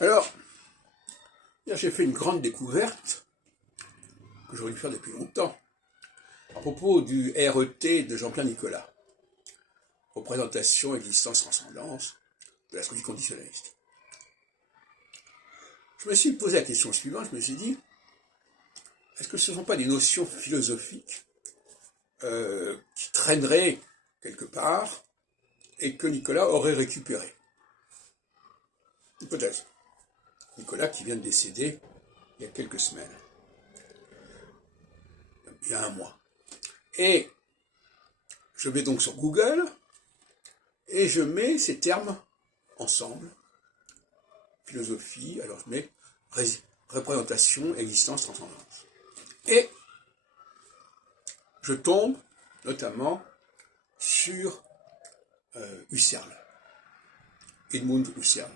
Alors, hier j'ai fait une grande découverte que j'aurais dû faire depuis longtemps, à propos du RET de Jean-Pierre Nicolas, représentation, existence, transcendance, de l'astrologie conditionnaliste. Je me suis posé la question suivante, je me suis dit, est-ce que ce ne sont pas des notions philosophiques qui traîneraient quelque part et que Nicolas aurait récupérées? Hypothèse. Nicolas qui vient de décéder il y a quelques semaines, il y a un mois. Et je vais donc sur Google et je mets ces termes ensemble. Philosophie, alors je mets représentation, existence, transcendance. Et je tombe notamment sur Husserl, Edmund Husserl,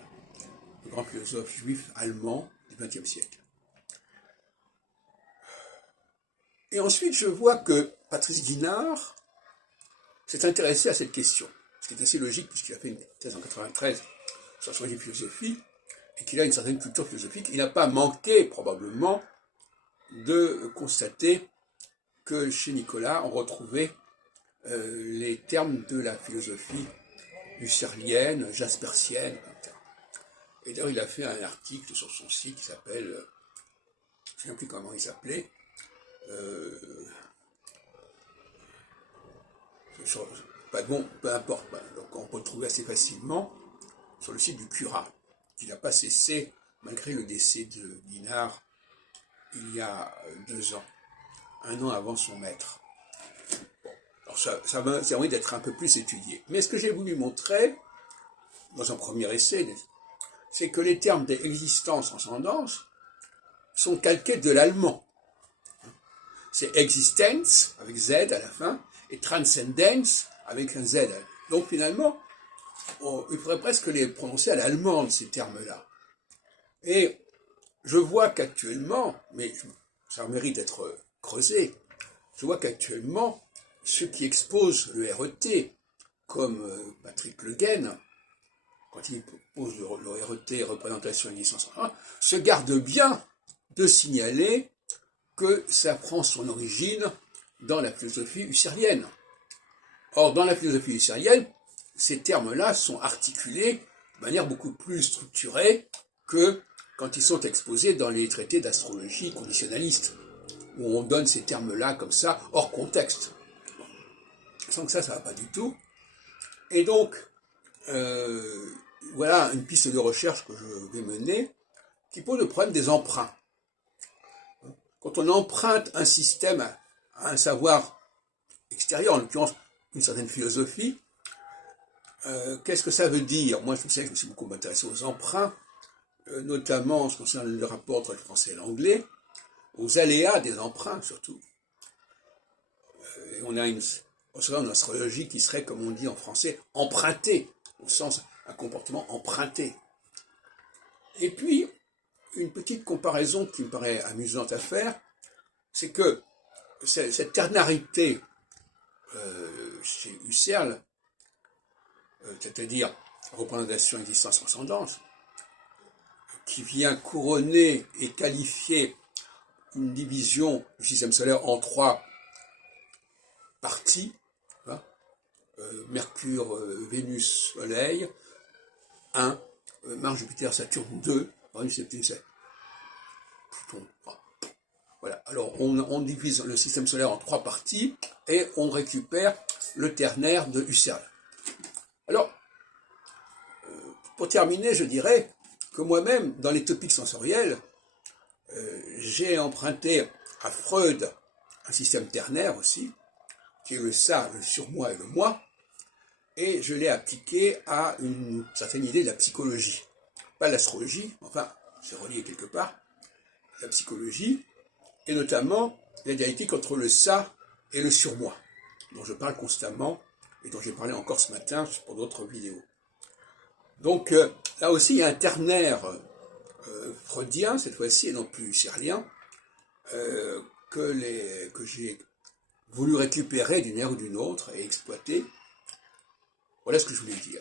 le grand philosophe juif allemand du XXe siècle. Et ensuite, je vois que Patrice Guinard s'est intéressé à cette question, ce qui est assez logique puisqu'il a fait une thèse en 93 sur la philosophie et qu'il a une certaine culture philosophique. Il n'a pas manqué, probablement, de constater que chez Nicolas, on retrouvait les termes de la philosophie husserlienne, jaspersienne, etc. Et d'ailleurs, il a fait un article sur son site qui s'appelle, je ne me souviens plus comment il s'appelait, pas bon, peu importe. Donc on peut le trouver assez facilement sur le site du Curat, qui n'a pas cessé, malgré le décès de Guinard, il y a 2 ans, 1 an avant son maître. Bon, alors ça m'a envie d'être un peu plus étudié. Mais ce que j'ai voulu montrer, dans un premier essai, c'est que les termes d'existence, transcendance, sont calqués de l'allemand. C'est existence, avec Z à la fin, et transcendence, avec un Z. Donc finalement, il faudrait presque les prononcer à l'allemande, ces termes-là. Et je vois qu'actuellement, mais ça mérite d'être creusé, je vois qu'actuellement, ceux qui exposent le RET, comme Patrick Le Guen, quand il pose le RET, représentation et licence, se garde bien de signaler que ça prend son origine dans la philosophie husserlienne. Or, dans la philosophie husserlienne, ces termes-là sont articulés de manière beaucoup plus structurée que quand ils sont exposés dans les traités d'astrologie conditionnaliste, où on donne ces termes-là comme ça, hors contexte. Sans que ça ne va pas du tout. Et donc, voilà une piste de recherche que je vais mener, qui pose le problème des emprunts. Quand on emprunte un système à un savoir extérieur, en l'occurrence une certaine philosophie, qu'est-ce que ça veut dire? Moi, je sais que je me suis beaucoup intéressé aux emprunts, notamment en ce qui concerne le rapport entre le français et l'anglais, aux aléas des emprunts surtout. Et on a une astrologie qui serait, comme on dit en français, empruntée, au sens un comportement emprunté. Et puis, une petite comparaison qui me paraît amusante à faire, c'est que cette ternarité chez Husserl, c'est-à-dire représentation, existence, transcendance, qui vient couronner et qualifier une division du système solaire en 3 parties, hein, Mercure, Vénus, Soleil, 1, Mars, Jupiter, Saturne, 2, Uranus, Neptune, Pluton, 3. Voilà, alors on divise le système solaire en 3 parties et on récupère le ternaire de Husserl. Alors, pour terminer, je dirais que moi-même, dans les topiques sensoriels, j'ai emprunté à Freud un système ternaire aussi, qui est le ça, le surmoi et le moi, et je l'ai appliqué à une certaine idée de la psychologie. Pas l'astrologie, enfin, c'est relié quelque part, la psychologie, et notamment la dialectique entre le ça et le surmoi, dont je parle constamment, et dont j'ai parlé encore ce matin pour d'autres vidéos. Donc, là aussi, il y a un ternaire freudien, cette fois-ci, et non plus husserlien, que j'ai voulu récupérer d'une manière ou d'une autre et exploiter. Voilà ce que je voulais dire.